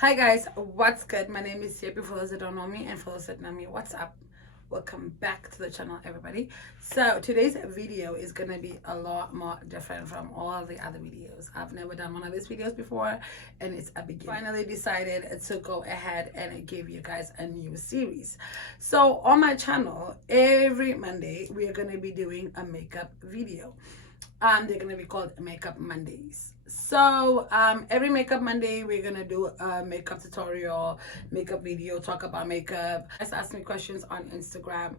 Hi guys, what's good? My name is Yepi for those that don't know me, and for those that know me, what's up? Welcome back to the channel, everybody. So today's video is gonna be a lot more different from all the other videos. I've never done one of these videos before, and it's a beginning. Finally decided to go ahead and give you guys a new series. So on my channel, every Monday we are gonna be doing a makeup video. They're gonna be called Makeup Mondays. So every Makeup Monday we're gonna do a makeup tutorial, makeup video, talk about makeup. Guys ask me questions on Instagram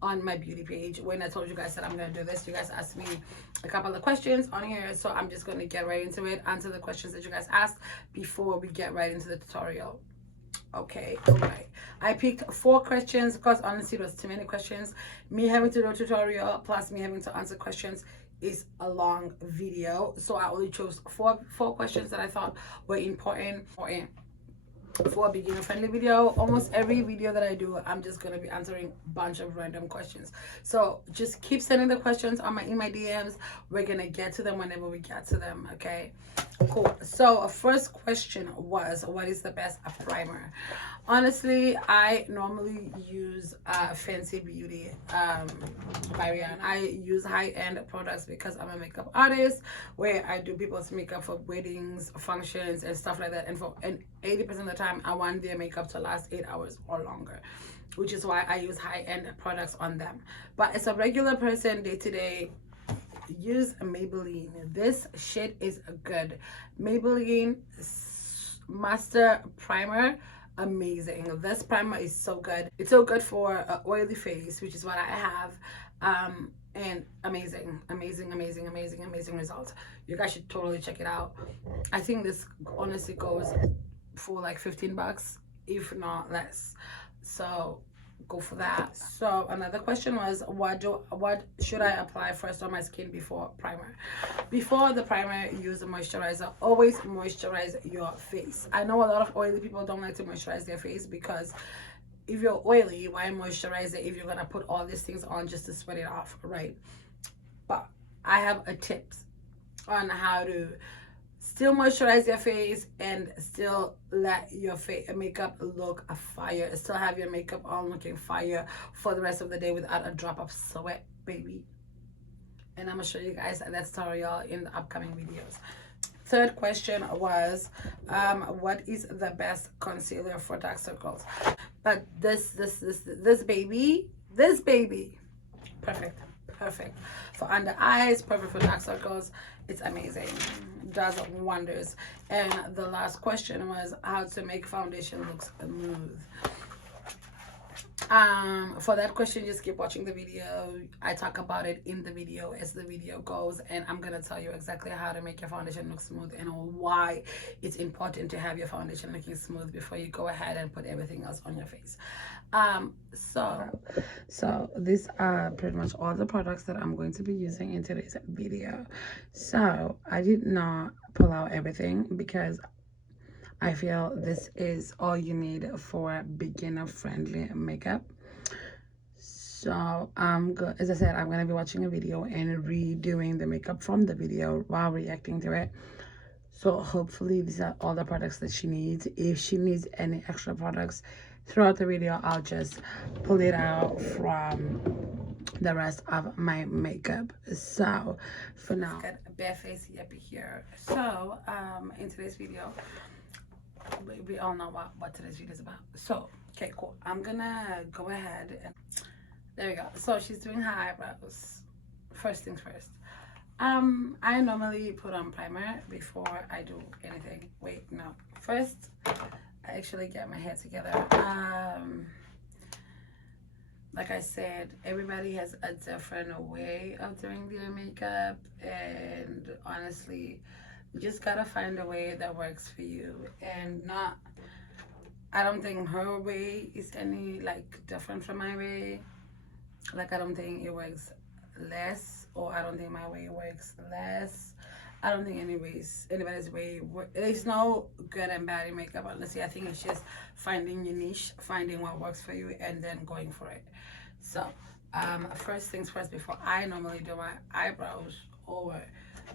on my beauty page. When I told you guys that I'm gonna do this, you guys asked me a couple of questions on here, so I'm just gonna get right into it, answer the questions that you guys asked before we get right into the tutorial. Okay, all right. I picked 4 questions because honestly it was too many questions. Me having to do a tutorial plus me having to answer questions is a long video, so I only chose four questions that I thought were important for a beginner friendly video. Almost every video that I do, I'm just gonna be answering a bunch of random questions, so just keep sending the questions on in my DMs. We're gonna get to them whenever we get to them. Okay, cool. So first question was, what is the best primer? Honestly, I normally use Fancy Beauty by Rihanna. I use high-end products because I'm a makeup artist where I do people's makeup for weddings, functions, and stuff like that. And 80% of the time, I want their makeup to last 8 hours or longer, which is why I use high-end products on them. But as a regular person, day-to-day, use Maybelline. This shit is good. Maybelline Master Primer, amazing. This primer is so good. It's so good for an oily face, which is what I have. And amazing results. You guys should totally check it out. I think this honestly goes for like 15 bucks, if not less. So go for that. So another question was, what should I apply first on my skin before primer? Before the primer, use a moisturizer. Always moisturize your face. I know a lot of oily people don't like to moisturize their face because if you're oily, why moisturize it if you're gonna put all these things on just to sweat it off, right? But I have a tips on how to still moisturize your face and still let your makeup look a fire, still have your makeup on looking fire for the rest of the day without a drop of sweat, baby. And I'm gonna show you guys that tutorial in the upcoming videos. Third question was, what is the best concealer for dark circles? But this baby, perfect for under eyes, perfect for dark circles. It's amazing, does wonders. And the last question was how to make foundation look smooth. For that question, just keep watching the video. I talk about it in the video as the video goes, and I'm gonna tell you exactly how to make your foundation look smooth and why it's important to have your foundation looking smooth before you go ahead and put everything else on your face. So these are pretty much all the products that I'm going to be using in today's video. So I did not pull out everything because I feel this is all you need for beginner friendly makeup. So as I said, I'm gonna be watching a video and redoing the makeup from the video while reacting to it. So hopefully these are all the products that she needs. If she needs any extra products throughout the video, I'll just pull it out from the rest of my makeup. So for now, got a bare face Yepi here. So in today's video, we all know what today's video is about. So okay, cool. I'm gonna go ahead and there we go. So she's doing her eyebrows. First things first, I normally put on primer before I do anything. Wait, no, first I actually get my hair together. Like I said, everybody has a different way of doing their makeup, and honestly, you just gotta find a way that works for you. And not, I don't think her way is any like different from my way. Like I don't think it works less, or I don't think my way works less. I don't think anybody's way there's no good and bad in makeup, honestly. I think it's just finding your niche, finding what works for you, and then going for it. So first things first, before I normally do my eyebrows or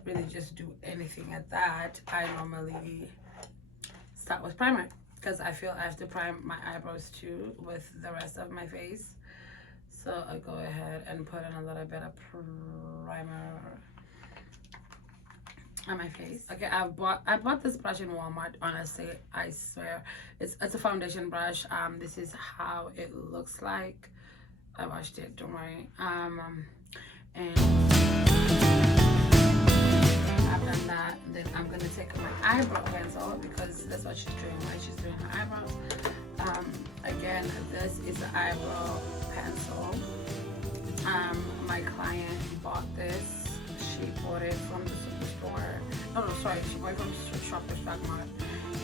really just do anything at that, I normally start with primer. because I feel I have to prime my eyebrows too with the rest of my face. So I go ahead and put in a little bit of primer on my face. Okay, I bought this brush in Walmart. Honestly, I swear, it's a foundation brush. This is how it looks like. I washed it, don't worry. And I've done that. Then I'm gonna take my eyebrow pencil, because that's what she's doing, right? She's doing her eyebrows. Again, this is the eyebrow pencil. My client bought this. She bought it from the superstore. Oh no, sorry, she bought it from Shoppers Drug Mart,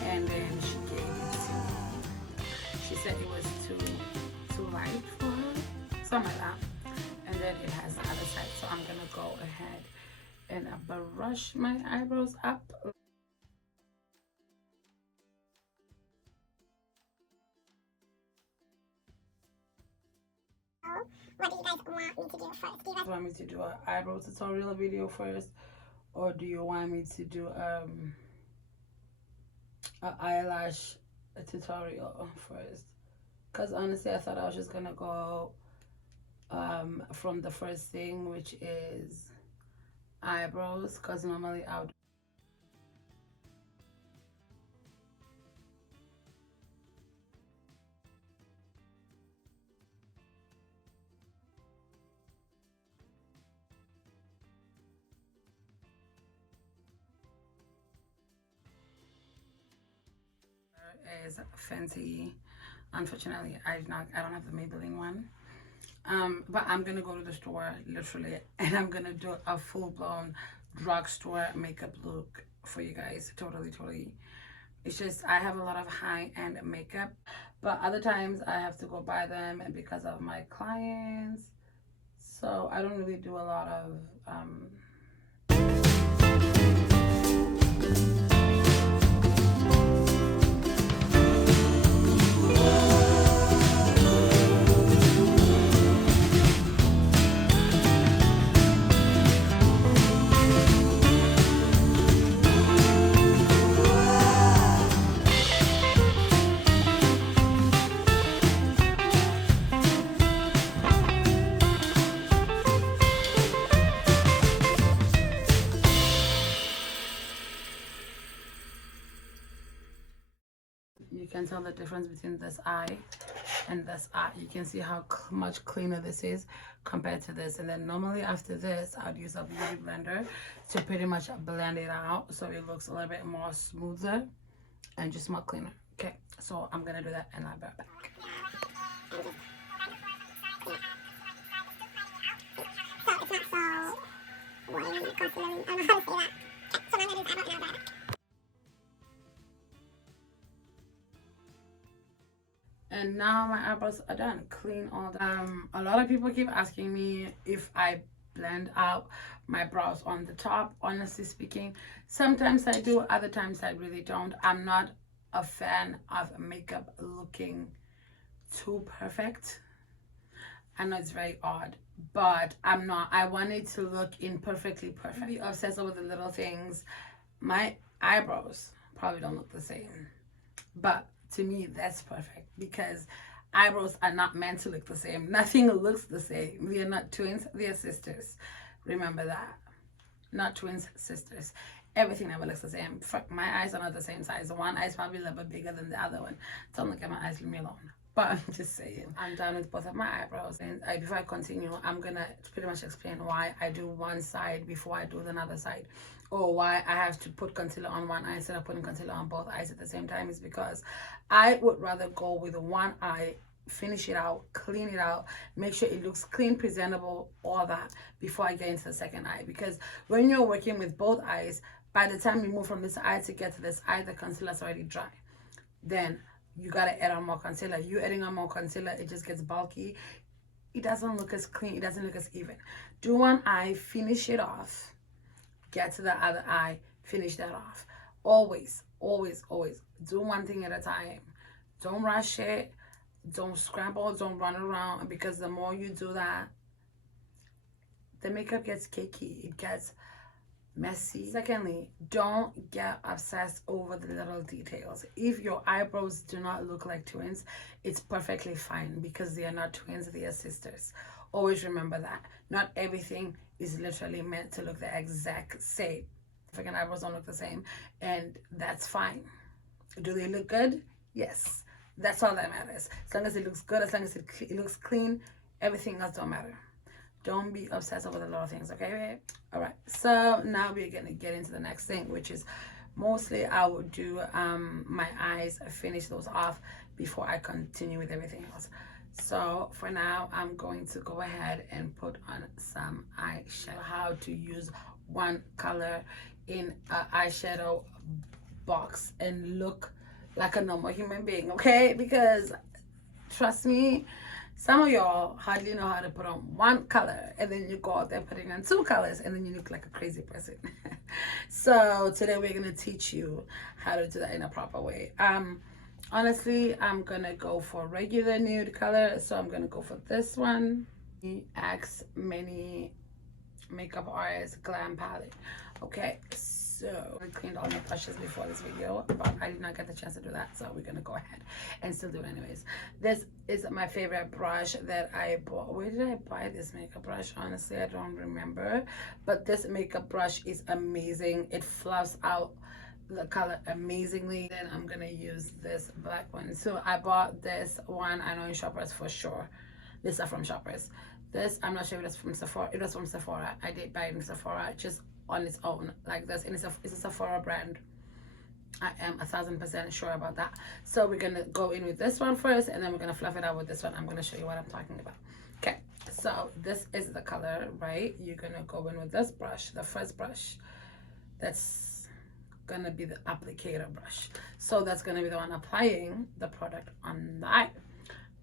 and then she gave it to me. She said it was too light for her, something like that. And then it has the other side, so I'm gonna go ahead and brush my eyebrows up. What do you guys want me to do first? Do you guys want me to do an eyebrow tutorial video first, or do you want me to do an eyelash tutorial first? Because honestly, I thought I was just gonna go from the first thing, which is eyebrows, because normally I would is Fenty. Unfortunately, I don't have the Maybelline one. But I'm gonna go to the store literally, and I'm gonna do a full-blown drugstore makeup look for you guys. Totally. It's just I have a lot of high-end makeup, but other times I have to go buy them because of my clients. So I don't really do a lot of you can tell the difference between this eye and this eye. You can see how much cleaner this is compared to this. And then normally after this, I'd use a beauty blender to pretty much blend it out so it looks a little bit more smoother and just more cleaner. Okay, so I'm gonna do that and I'll be right back. And now my eyebrows are done, clean all the a lot of people keep asking me if I blend out my brows on the top. Honestly speaking, sometimes I do, other times I really don't. I'm not a fan of makeup looking too perfect. I know it's very odd, but I'm not. I want it to look imperfectly perfect. Be obsessed with the little things. My eyebrows probably don't look the same, but to me that's perfect, because eyebrows are not meant to look the same. Nothing looks the same. We are not twins, we are sisters. Remember that. Not twins, sisters. Everything never looks the same. My eyes are not the same size. One eye is probably a little bit bigger than the other one. Don't look at my eyes, leave me alone. But I'm just saying, I'm done with both of my eyebrows. And before I continue, I'm gonna pretty much explain why I do one side before I do the other side, or why I have to put concealer on one eye instead of putting concealer on both eyes at the same time. Is because I would rather go with one eye, finish it out, clean it out, make sure it looks clean, presentable, all that, before I get into the second eye. Because when you're working with both eyes, by the time you move from this eye to get to this eye, the concealer's already dry. Then you gotta add on more concealer. You adding on more concealer, it just gets bulky. It doesn't look as clean. It doesn't look as even. Do one eye, finish it off, get to the other eye, finish that off. Always do one thing at a time. Don't rush it. Don't scramble. Don't run around, because the more you do that, the makeup gets cakey. It gets messy. Secondly, don't get obsessed over the little details. If your eyebrows do not look like twins, it's perfectly fine because they are not twins, they are sisters. Always remember that. Not everything is literally meant to look the exact same. Freaking eyebrows don't look the same, and that's fine. Do they look good? Yes. That's all that matters. As long as it looks good, as long as it looks clean, everything else don't matter. Don't be obsessed over the little things, okay, babe? All right. So now we're gonna get into the next thing, which is mostly I will do my eyes, finish those off before I continue with everything else. So for now, I'm going to go ahead and put on some eyeshadow. How to use one color in an eyeshadow box and look like a normal human being, okay? Because trust me, some of y'all hardly know how to put on one color, and then you go out there putting on two colors, and then you look like a crazy person. So today we're gonna teach you how to do that in a proper way. Honestly, I'm gonna go for regular nude color, so I'm gonna go for this one. Ask Many Makeup Artist Glam Palette. Okay, so I cleaned all my brushes before this video, but I did not get the chance to do that, so we're gonna go ahead and still do it anyways. This is my favorite brush that I bought. Where did I buy this makeup brush? Honestly, I don't remember, but this makeup brush is amazing. It fluffs out the color amazingly. Then I'm gonna use this black one. So I bought this one, I know in Shoppers for sure. This is from Shoppers. This, I'm not sure if it's from Sephora. It was from Sephora. I did buy it in Sephora just on its own like this, and it's a Sephora brand. I am 1000% sure about that. So we're gonna go in with this one first, and then we're gonna fluff it out with this one. I'm gonna show you what I'm talking about. Okay, so this is the color, right? You're gonna go in with this brush, the first brush. That's gonna be the applicator brush. So that's gonna be the one applying the product on the eye.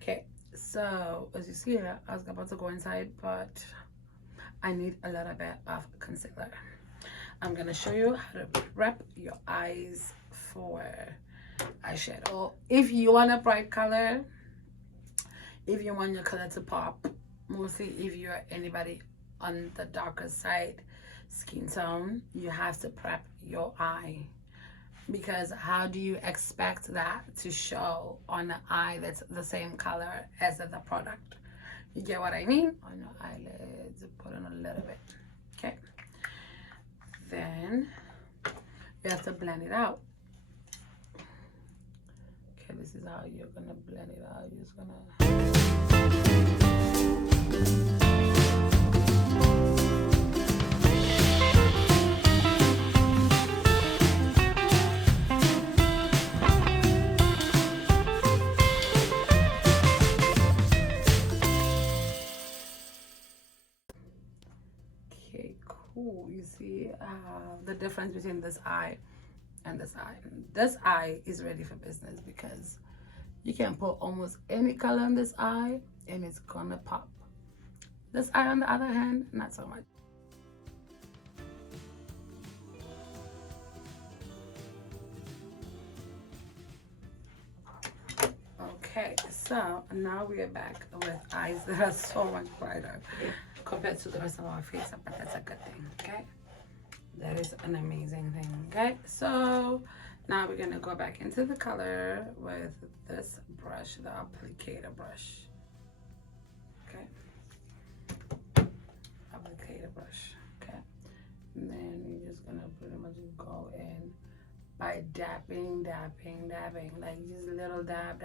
Okay, so as you see here, I was about to go inside, but I need a little bit of concealer. I'm gonna show you how to prep your eyes for eyeshadow. If you want a bright color, if you want your color to pop, mostly if you're anybody on the darker side skin tone, you have to prep your eye. Because how do you expect that to show on an eye that's the same color as the product? You get what I mean? On your eyelids, put in a little bit. Okay. Then you have to blend it out. Okay, this is how you're gonna blend it out. You're just gonna. Cool. You see the difference between this eye and this eye. This eye is ready for business because you can put almost any color in this eye and it's gonna pop. This eye, on the other hand, not so much. Okay, so now we are back with eyes that are so much brighter compared to the rest of our face, but that's a good thing. Okay, that is an amazing thing. Okay, so now we're gonna go back into the color with this brush, the applicator brush. Okay, applicator brush. Okay, and then you're just gonna pretty much go in by dabbing, like just a little dab.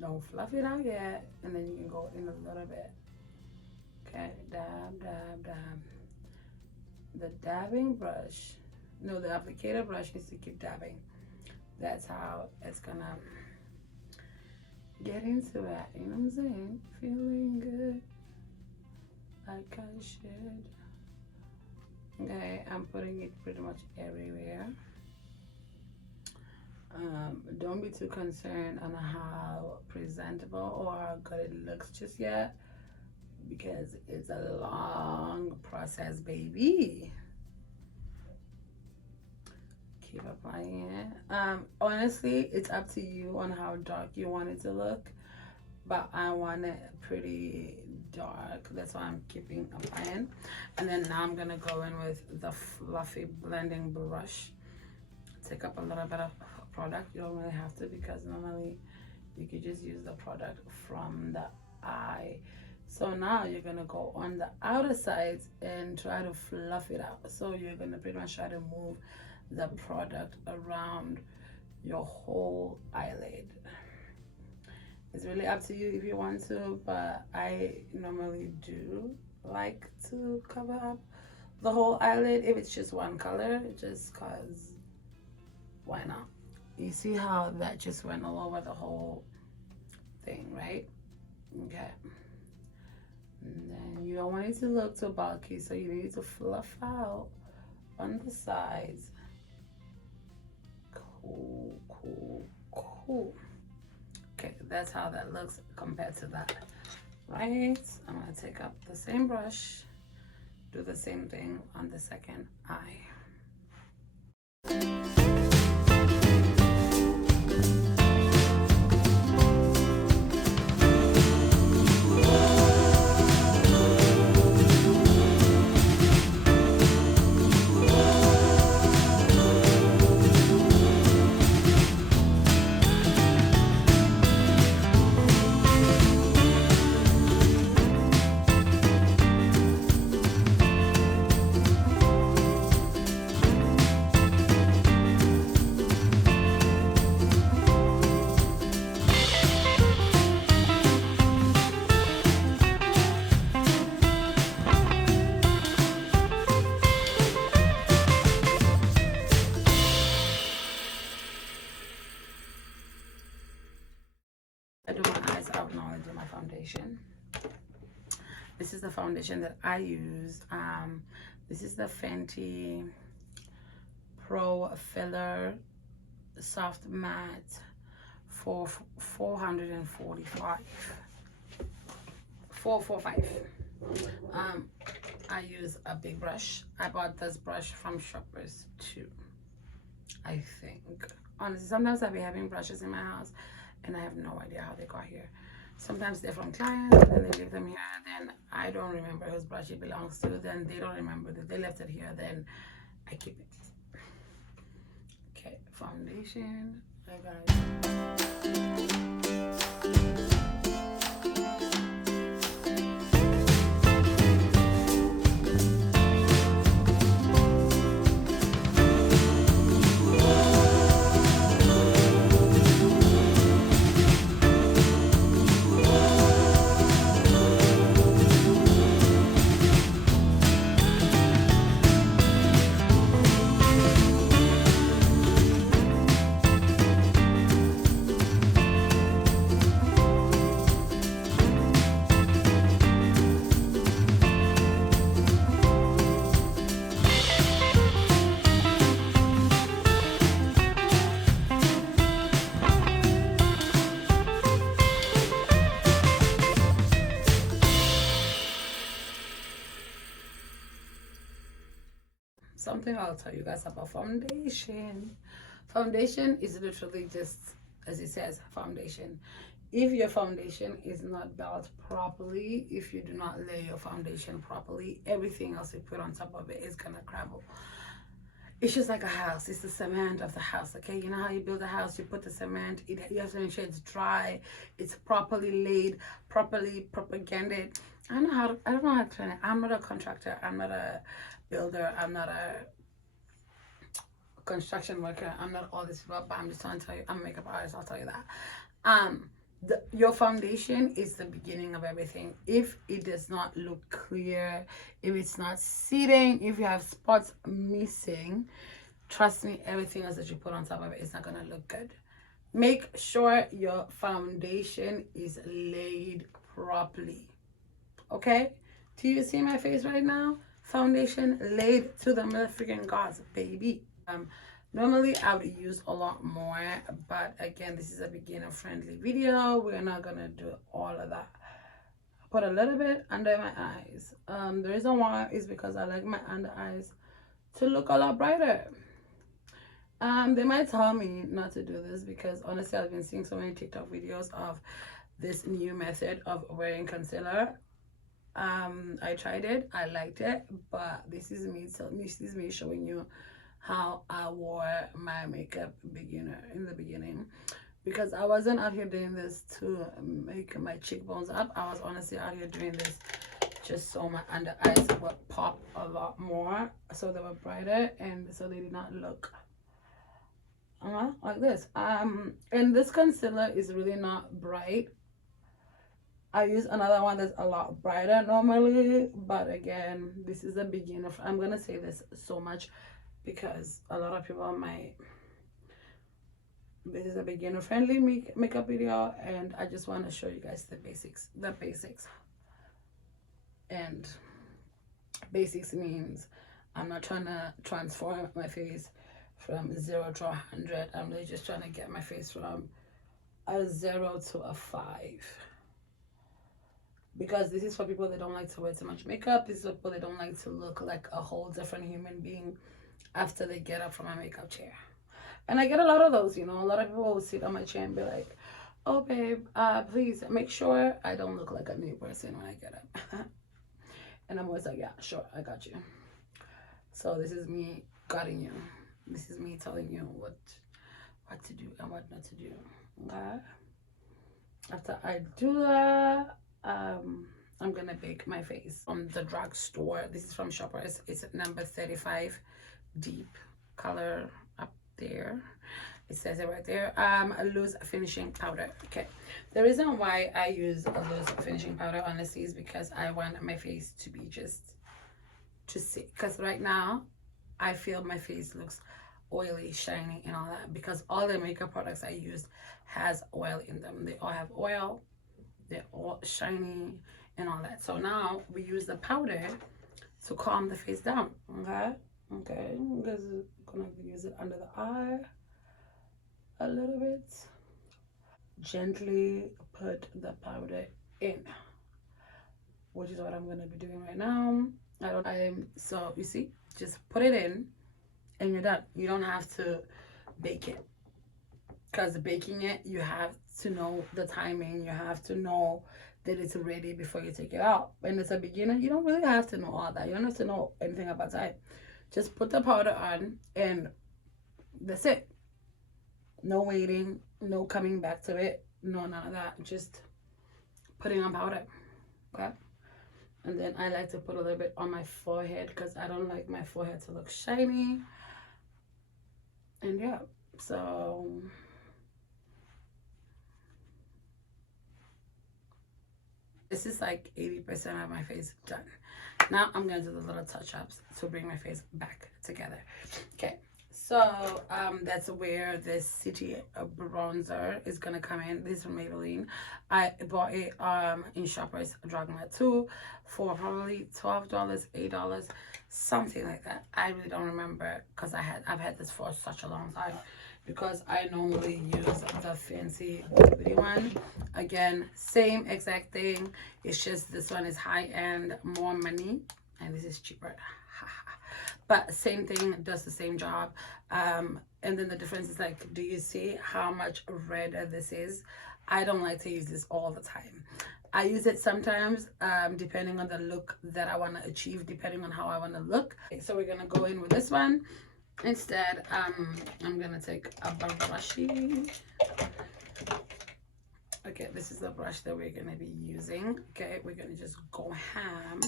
Don't fluff it out yet, and then you can go in a little bit. Okay, dab. The dabbing brush, no, the applicator brush needs to keep dabbing. That's how it's gonna get into it. You know what I'm saying? Feeling good, like I should. Okay, I'm putting it pretty much everywhere. Don't be too concerned on how presentable or how good it looks just yet, because it's a long process, baby. Keep applying it. Honestly, it's up to you on how dark you want it to look, but I want it pretty dark. That's why I'm keeping applying. And then now I'm gonna go in with the fluffy blending brush. Take up a little bit of product. You don't really have to, because normally you could just use the product from the eye. So now you're gonna go on the outer sides and try to fluff it out. So you're gonna pretty much try to move the product around your whole eyelid. It's really up to you if you want to, but I normally do like to cover up the whole eyelid if it's just one color, just cause why not? You see how that just went all over the whole thing, right? Okay. And then you don't want it to look too bulky, so you need to fluff out on the sides. Cool, cool, cool. Okay, that's how that looks compared to that, right? I'm gonna take up the same brush, do the same thing on the second eye. I do my eyes out now. I do my foundation. This is the foundation that I use. This is the Fenty Pro Filler Soft Matte for $445. I use a big brush. I bought this brush from Shoppers too, I think. Honestly, sometimes I'll be having brushes in my house and I have no idea how they got here. Sometimes they're from clients and then they leave them here, then I don't remember whose brush it belongs to, then they don't remember that they left it here, then I keep it. Okay, foundation. I got it. Something I'll tell you guys about foundation. Foundation is literally just, as it says, foundation. If your foundation is not built properly, if you do not lay your foundation properly, everything else you put on top of it is gonna crumble. It's just like a house. It's the cement of the house, okay? You know how you build a house, you put the cement, you have to make sure it's dry, it's properly laid, properly propagated. I don't know how to train it. I'm not a contractor, I'm not a builder, I'm not a construction worker, I'm not all this stuff, but I'm just trying to tell you, I'm a makeup artist, I'll tell you that. Your foundation is the beginning of everything. If it does not look clear, if it's not sitting, if you have spots missing, trust me, everything else that you put on top of it is not gonna look good. Make sure your foundation is laid properly, okay? Do you see my face right now? Foundation laid to the motherfucking gods, baby. Normally I would use a lot more, but again, this is a beginner friendly video. We're not gonna do all of that. Put a little bit under my eyes. The reason why is because I like my under eyes to look a lot brighter. They might tell me not to do this because honestly I've been seeing so many TikTok videos of this new method of wearing concealer. I tried it, I liked it, but this is me showing you how I wore my makeup beginner in the beginning, because I wasn't out here doing this to make my cheekbones up. I was honestly out here doing this just so my under eyes would pop a lot more, so they were brighter and so they did not look like this. And this concealer is really not bright. I use another one that's a lot brighter normally, but again, this is a beginner. I'm gonna say this so much because a lot of people might. This is a beginner friendly makeup video, and I just want to show you guys the basics. And basics means I'm not trying to transform my face from 0 to 100. I'm really just trying to get my face from a 0 to a 5. Because this is for people that don't like to wear too much makeup. This is for people that don't like to look like a whole different human being after they get up from a makeup chair. And I get a lot of those, you know. A lot of people will sit on my chair and be like, oh, babe, please make sure I don't look like a new person when I get up. And I'm always like, yeah, sure, I got you. So this is me guiding you. This is me telling you what to do and what not to do. Okay? After I do that, I'm gonna bake my face from the drugstore. This is from Shoppers. It's number 35, deep color up there. It says it right there. A loose finishing powder. Okay, the reason why I use a loose finishing powder honestly is because I want my face to be just to see. Because right now, I feel my face looks oily, shiny, and all that. Because all the makeup products I use has oil in them. They all have oil. They're all shiny and all that. So now we use the powder to calm the face down. Okay, okay. I'm gonna use it under the eye a little bit. Gently put the powder in, which is what I'm gonna be doing right now. So you see, just put it in and you're done. You don't have to bake it, because baking it, you have to know the timing. You have to know that it's ready before you take it out. When it's a beginner, you don't really have to know all that. You don't have to know anything about time. Just put the powder on and that's it. No waiting, no coming back to it, no none of that. Just putting on powder. Okay. And then I like to put a little bit on my forehead because I don't like my forehead to look shiny. And yeah, so this is like 80% of my face done. Now I'm gonna do the little touch-ups to bring my face back together. Okay, so that's where this City bronzer is gonna come in. This is from Maybelline. I bought it in Shoppers Drug Mart 2 for probably $12, $8, something like that. I really don't remember because I've had this for such a long time, because I normally use the fancy beauty one. Again, same exact thing. It's just this one is high-end, more money, and this is cheaper. But same thing, does the same job. And then the difference is like, do you see how much redder this is? I don't like to use this all the time. I use it sometimes, depending on the look that I want to achieve, depending on how I want to look. Okay, so we're going to go in with this one. Instead, I'm gonna take a brushy. Okay, this is the brush that we're gonna be using. Okay, we're gonna just go ham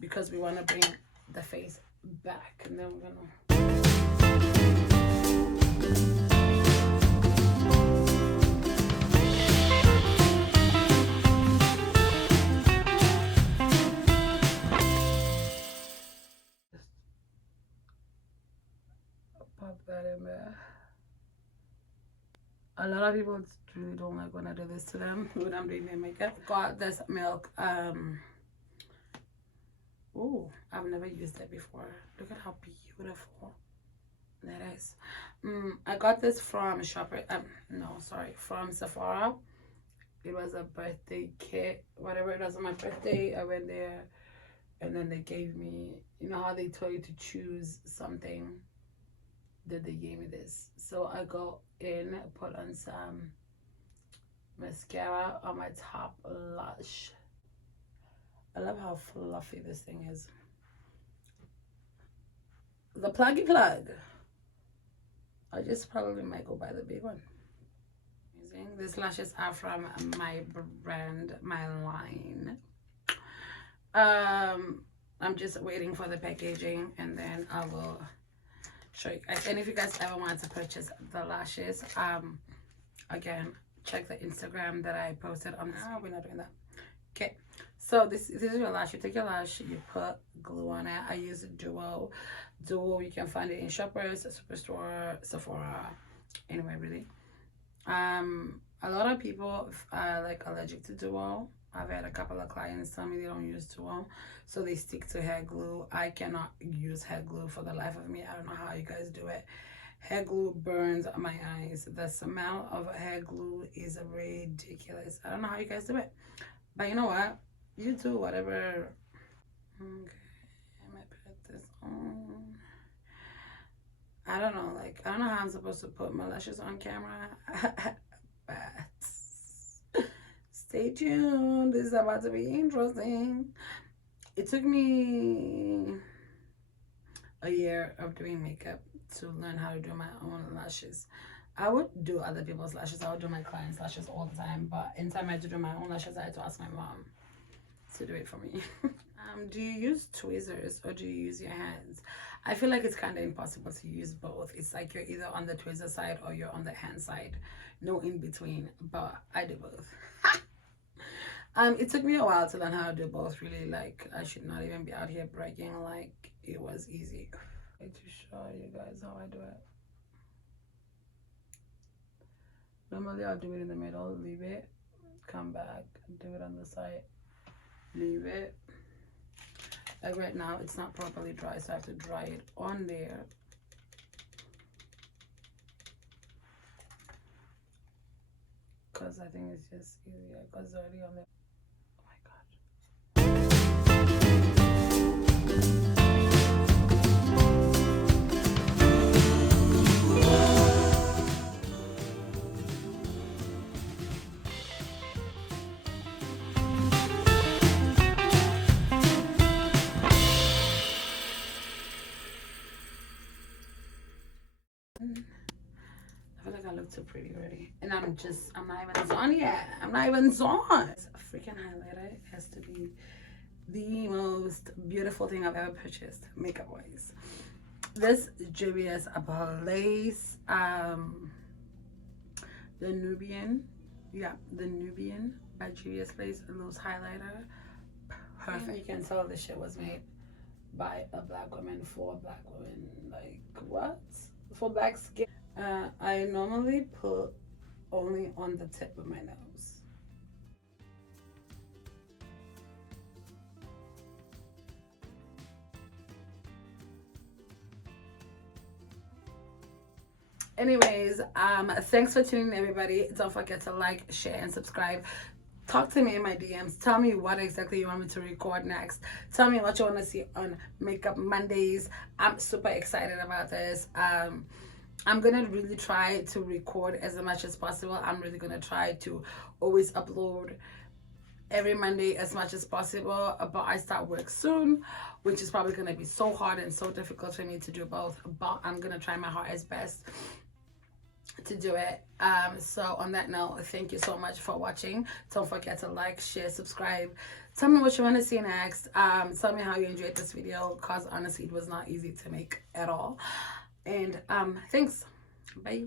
because we want to bring the face back, and then we're gonna pop that in there. A lot of people really don't like when I do this to them when I'm doing their makeup. Got this milk. Oh, I've never used that before. Look at how beautiful that is. I got this from from Sephora. It was a birthday kit, whatever it was on my birthday. I went there and then they gave me, you know how they tell you to choose something, that they gave me this. So I go in, put on some mascara on my top lash. I love how fluffy this thing is. The pluggy plug. I just probably might go buy the big one. Amazing. These lashes are from my brand, my line. I'm just waiting for the packaging and then I will show you guys. And if you guys ever want to purchase the lashes, again, check the Instagram that I posted on. We're not doing that. Okay, so this is your lash. You take your lash, you put glue on it. I use Duo. You can find it in Shoppers, Superstore, Sephora, anywhere really. A lot of people are like allergic to Duo. I've had a couple of clients tell me they don't use Duo, so they stick to hair glue. I cannot use hair glue for the life of me. I don't know how you guys do it. Hair glue burns my eyes. The smell of hair glue is ridiculous. I don't know how you guys do it, but you know what? You do whatever. Okay, I might put this on. I don't know, like, I don't know how I'm supposed to put my lashes on camera. But stay tuned. This is about to be interesting. It took me a year of doing makeup to learn how to do my own lashes. I would do other people's lashes. I would do my clients' lashes all the time. But anytime I had to do my own lashes, I had to ask my mom to do it for me. Do you use tweezers or do you use your hands? I feel like it's kind of impossible to use both. It's like you're either on the tweezer side or you're on the hand side. No in between, but I do both. It took me a while to learn how to do both, really. Like, I should not even be out here bragging like it was easy. To show you guys how I do it. Normally I'll do it in the middle, leave it, come back, do it on the side, leave it. Like right now it's not properly dry, so I have to dry it on there. Because I think it's just easier because it's already on there. Oh my god. I feel like I look too pretty already. And I'm not even on yet. I'm not even on. A freaking highlighter has to be the most beautiful thing I've ever purchased, makeup wise. This Juvia's Place, the Nubian. Yeah, the Nubian by Juvia's Place, a loose highlighter. Perfect. You can tell this shit was made by a black woman for a black woman. Like, what? For black skin. I normally put only on the tip of my nose. Anyways, thanks for tuning in, everybody. Don't forget to like, share, and subscribe. Talk to me in my DMs. Tell me what exactly you want me to record next. Tell me what you want to see on Makeup Mondays. I'm super excited about this. I'm gonna really try to record as much as possible. I'm really gonna try to always upload every Monday as much as possible, but I start work soon, which is probably gonna be so hard and so difficult for me to do both, but I'm gonna try my hardest best to do it. So on that note, thank you so much for watching. Don't forget to like, share, subscribe. Tell me what you want to see next. Tell me how you enjoyed this video, because honestly it was not easy to make at all. And thanks. Bye.